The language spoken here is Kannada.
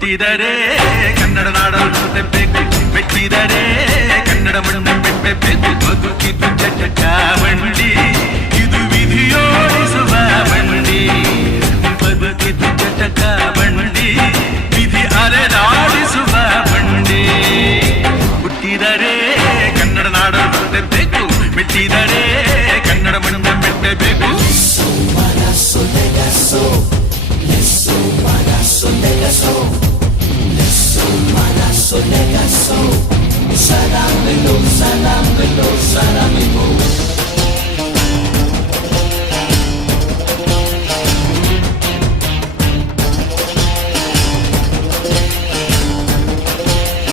ಹುಟ್ಟಿದರೆ ಕನ್ನಡ ನಾಡಲು ಹುಟ್ಟಬೇಕು, ಮೆಟ್ಟಿದರೆ ಕನ್ನಡ ಮಣ್ಣು ಬೆಟ್ಟಬೇಕು. ಬದುಕಿದು ಜಟಕ ಬಂಡಿ, ಇದು ವಿಧಿಯೋಡಿಸುವ ಬಂಡಿ. ಬದುಕಿದು ಜಟಕ ಬಂಡಿ, ವಿಧಿ ಅಲೆದಾಡಿಸುವ ಬಂಡಿ. ಹುಟ್ಟಿದರೆ ಕನ್ನಡ ನಾಡಲು ಹುಟ್ಟಬೇಕು, ಮೆಟ್ಟಿದರೆ ಕನ್ನಡ ಮಣ್ಣು ಬೆಟ್ಟಬೇಕು. Salamelo, salamelo, salamelo.